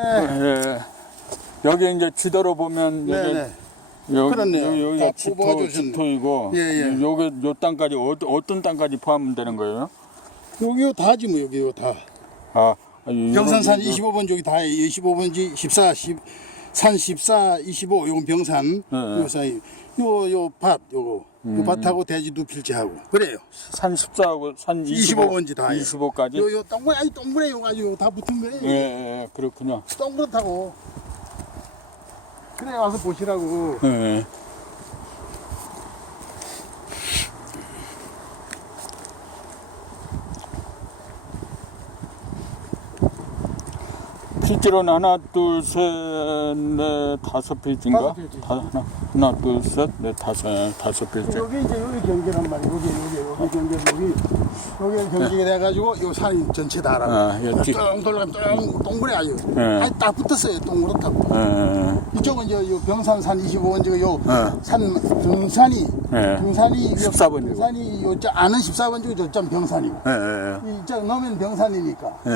예. 여기 이제 지도로 보면 여기 네네. 여기 그렇네요. 여기, 다 지토 뽑아주신- 지토이고 예, 예. 요게 요 땅까지 어, 어떤 땅까지 포함되는 되는 거예요? 여기요 다지 뭐 여기요 다. 아 이- 병산산 요거- 25번 저기 다 25번지 14, 10, 산 14, 25 요건 병산 네. 요 사이 요 요 밭 요거 음. 요 밭하고 대지도 필지하고 그래요. 산 14하고 산 25, 25번지 다. 25까지. 요 요 동그래 아니 동그래 요 가지고 다 붙은 거예요. 예, 예, 그렇군요. 동그랗다고. 그래 와서 보시라고. 예. 필지로는 하나, 둘, 셋, 넷, 다섯 필지인가? 다섯. 다, 하나, 하나, 둘, 셋, 넷, 다섯, 예, 다섯 필지. 여기 이제 여기 경계란 말이야. 여기 여기 여기 경계 여기 여기 경계가 돼가지고 요 산이 전체 다 알아. 아, 예, 뒤- 쭉 돌아가면 쭉 동그래 아주. 예. 아니 딱 붙었어요. 동그랗 다고. 예, 이쪽은 이제 요 병산산 25번 지금 예. 요산 등산이 예. 등산이 14번 지구. 등산이 요저 안은 14번 지고 저점 병산이고 예, 예, 이쪽 넘으면 병산이니까 예,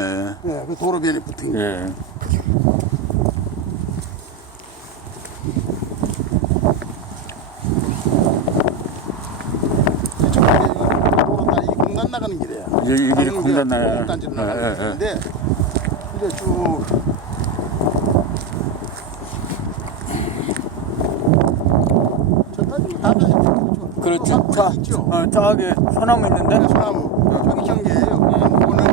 예, 예, 그 도로변에 붙은 거. 예. 이쪽 길에 도로 다 이게 공간 나가는 길이야. 이- 이 길이 방금 공간 이제 나가요. 공단지로 예, 예, 예. 나가는 길인데 이제 쭉 저까지 다 가시죠. 그렇죠. 또 자, 있죠. 어, 저기 소나무 있는데? 소나무 저기 경계예요. 이거는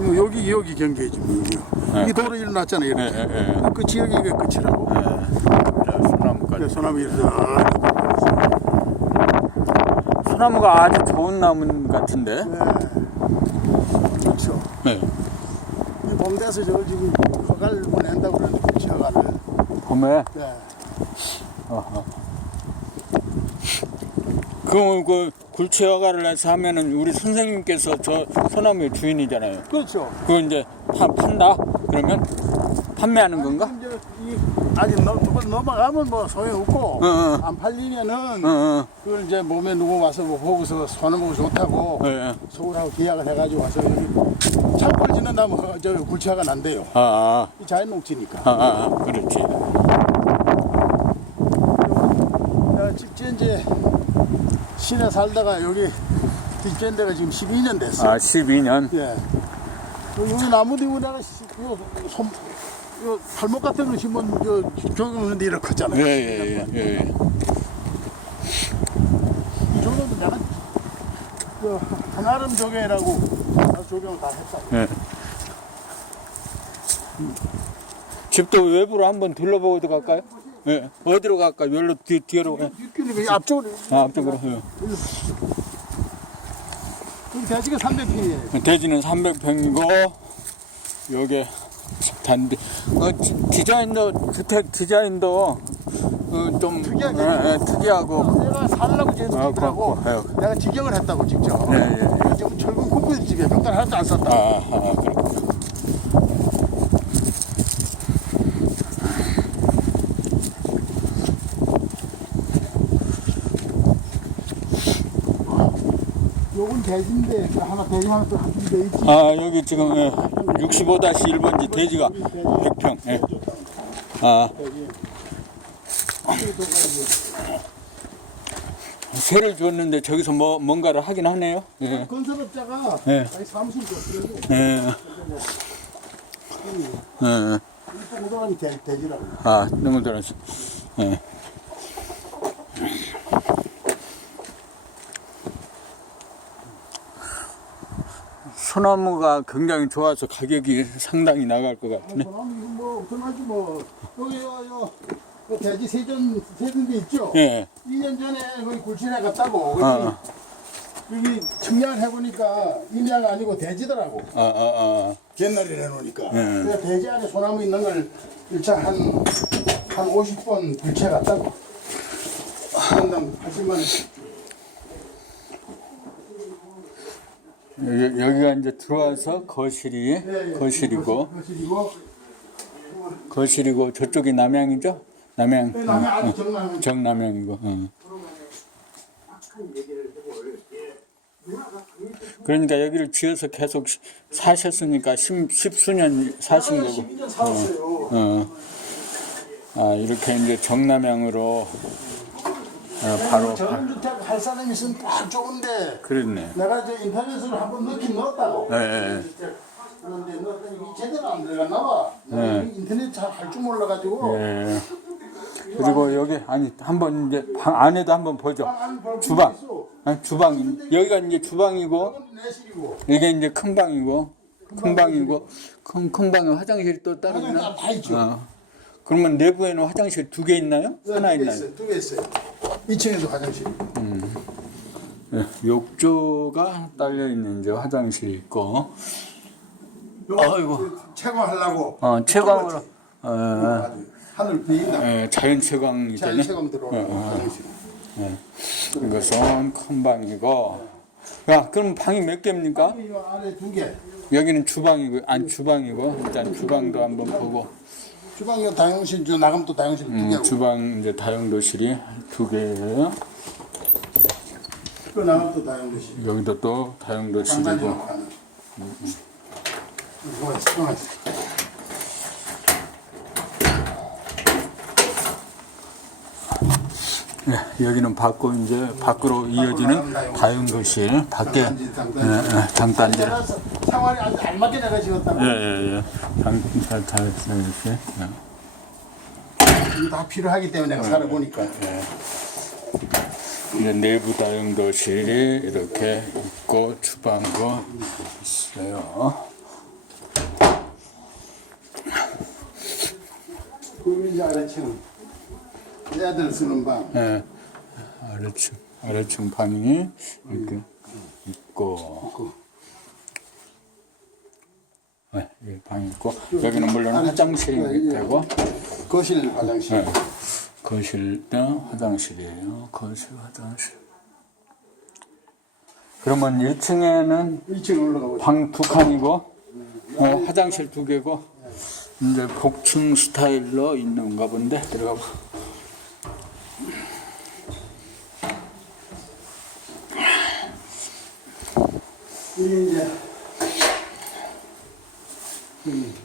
이거 여기 여기 경계지 뭐 여기. 네. 이 도로 일어났잖아 예, 이렇게. 예, 예. 끝이 여기가 끝이라고. 예. 소나무까지. 그래, 소나무 이렇게 아, 소나무가 아주 좋은 나무 같은데? 네. 그렇죠. 네. 이 봄돼서 저걸 지금 허가를 보낸다고 그러는데 끝이 허가를. 봄에. 네. 어허. 그럼 그 굴체허가를 해서 하면은 우리 선생님께서 저 소나무의 주인이잖아요. 그렇죠. 그거 이제 파, 판다? 그러면 판매하는 건가? 지금 이제 이 아직 넘, 넘어가면 뭐 소용없고 어, 어. 안 팔리면은 어, 어. 그걸 이제 몸에 누구 와서 뭐 보고서 소나무 좋다고 예, 예. 서울하고 계약을 해가지고 와서 여기 창고를 짓는다면 저 굴차가 난대요. 아, 이 자연농지니까. 아, 아, 아, 그렇지. 어, 직접 이제 시내 살다가 여기 직접 데가 지금 12년 됐어. 아, 12년. 예. 요- 여기 나무 요, 손, 요 팔목 같은 거 심은 요 조경하는데 이렇게 예, 컸잖아요. 예, 예, 예. 이 정도면 내가 그 한아름 조경이라고 다 조경을 다 했다. 예. 집도 외부로 한번 둘러보고 갈까요? 예. 어디로 갈까요? 여기로 뒤, 뒤로. 예. 뒷길이 그 앞쪽으로. 아, 앞쪽으로. 예. 대지가 300평이에요. 대지는 300평이고 여기 단지 어, 디- 디자인도 주택 디자인도 어, 좀 특이하게. 예, 예, 특이하고 내가 살라고 제도 아, 있더라고. 그렇고, 내가 직영을 했다고 직접. 예, 예, 예. 지금 철근 콘크리트 집에 벽돌 하나도 안 썼다. 아, 아 요. 요건 대지인데 그 하나 하나 또 한푼 돼 있지. 아 여기 지금 예, 65-1번지 대지가 100평. 예. 아 세를 줬는데 저기서 뭐 뭔가를 하긴 하네요. 예. 건설업자가 예. 아니 사무실 줬어요. 예. 예. 이 동동안이 대- 대지라고. 아 너무 잘했어. 예. 소나무가 굉장히 좋아서 가격이 상당히 나갈 것 같네. 이거 뭐 엄청나지 뭐 여기 요, 요, 요 대지 세전 세전대 있죠. 예. 2년 전에 거기 굴신에 갔다고 거기, 아, 여기 측량을 해보니까 인야가 아니고 대지더라고. 아, 아, 아. 옛날에 내놓으니까. 예. 그래서 대지 안에 소나무 있는 걸 1차 한, 한 50번 굴체 갔다고. 한당 80만 원. 여기, 여기 가 이제 들어와서 거실이 예, 예. 거실이고 거실이고. 거실이고 저쪽이 남양이죠? 남양. 그 다음에 어, 아주 어. 정남은 정남양이고. 어. 그러니까 여기를 지어서 계속 사셨으니까 십, 십수년 사신 거고. 12년 살았어요. 어. 아, 이렇게 이제 정남향으로 어, 바로 바, 전원주택 할 사람이 있으면 딱 좋은데 그랬네. 내가 저 인터넷으로 한번 넣긴 넣었다고. 예, 예. 그런데 넣었더니 이게 제대로 안 들어갔나 봐. 내가 인터넷 잘 할 줄 몰라가지고. 예. 그리고 여기 아니 한번 이제 방 안에도 한번 보죠. 주방. 아니, 주방 여기가 이제 주방이고 이건 내실이고. 이게 이제 큰 방이고 큰 방이고 큰, 큰 방에 화장실이 또 따로 화장실 있나? 다 있죠. 어. 그러면 내부에는 화장실 두 개 있나요? 하나 두개 있나요? 두개 있어요. 2층에도 화장실. 예, 욕조가 딸려 있는 이제 화장실 있고 아이고. 채광하려고. 어, 채광으로 어, 아주 하늘 비인다. 예, 자연 채광이잖아요. 자연 채광 들어오는 어, 어. 화장실. 이것은 큰 방이고 야 그럼 방이 몇 개입니까? 이 안에 두 개. 여기는 주방이고 안 주방이고 일단 주방도 한번 보고 주방이요 다용실 저 나가면 또 다용실 두 음, 개고. 주방 이제 다용도실이 두 개예요. 또 나가면 또 다용실. 여기도 또 다용도실이고 가는. 이거 있어. 네, 여기는 밖으로 이제 밖으로 이어지는 다용도실 밖에 장단지, 장단지. 예, 예, 장단지 따라서 생활이 아주 알맞게 내가 지었다고. 예예예 장잘 다용도실 예. 이거 다 필요하기 때문에 내가 살아보니까. 이제 내부 다용도실이 이렇게 있고 주방도 있어요. 이제 아래층. 애들 쓰는 방. 예. 아래층 아래층 방이 이렇게 있고. 네, 여기 방 있고 여기는 물론 화장실이 되고 거실 화장실. 네. 거실도 화장실이에요. 거실 화장실. 그러면 1층에는 2층 올라가고. 방 두 칸이고 어, 화장실 두 개고 이제 복층 스타일로 있는가 본데 들어가 봐. 이게 이제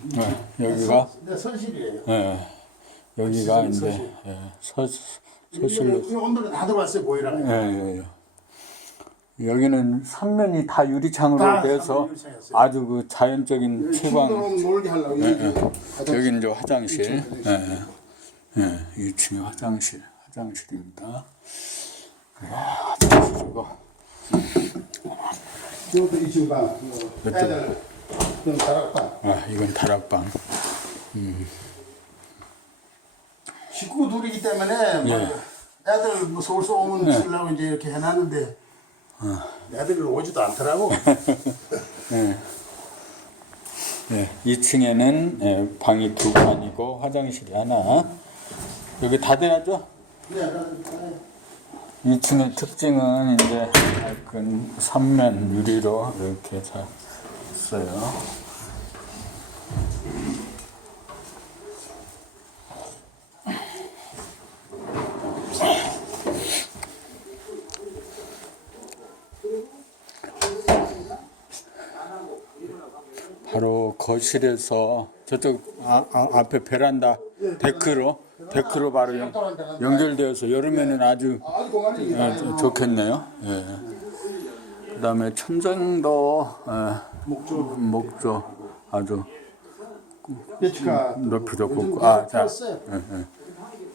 네, 여기가 내 선실이에요. 예, 여기가 이제 예, 서 서실로 이 온도는 다 들어왔어요 보이라는. 예, 예, 예. 여기는 삼면이 다 유리창으로 다 삼면 유리창이었어요. 아주 그 자연적인 채광 놀게 하려고 여기 화장실. 여기 이제 화장실. 예, 예. 예, 2층에 화장실. 화장실입니다. 예, 화장실이고. 이것도 2층 방. 이거 애들 좀 다락방. 아, 이건 다락방. 식구 둘이기 때문에 뭐 예. 애들 뭐 서울서 오면 쓰려고 이제 이렇게 해놨는데 애들이 오지도 않더라고. 예. 예, 2층에는 예, 방이 두 칸이고 화장실이 하나. 여기 다 돼야죠? 그래, 그래. 2층의 특징은 이제 큰 삼면 유리로 이렇게 잘 있어요. 바로 거실에서 저쪽 아, 아, 앞에 베란다 데크로 데크로 바로 연, 연결되어서 여름에는 아주 예, 좀 좋겠네요. 예. 그다음에 천장도 예, 목조 목조 아주 높이도 굵고 아, 자. 예, 예.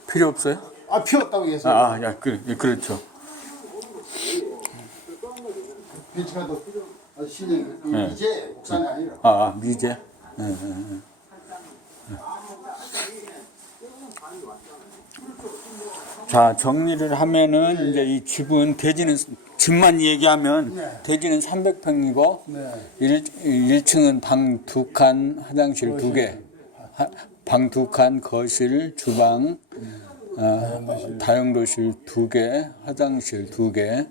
필요 없어요? 아 피웠다고 해서 아, 아, 야, 그, 예, 그렇죠. 아주 신형 네. 이제 국산이 아니라 아, 아 미제. 예, 예, 예. 자 정리를 하면은 이제 이 집은 대지는 집만 얘기하면 네. 대지는 300평이고 네. 1, 1층은 방 두 칸, 화장실 두 개. 방 두 칸, 거실, 주방, 어, 다용도실 두 개, 화장실 두 개.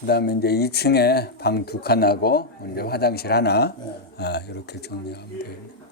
그다음에 이제 2층에 방 두 칸하고 이제 화장실 하나. 아, 이렇게 정리하면 됩니다.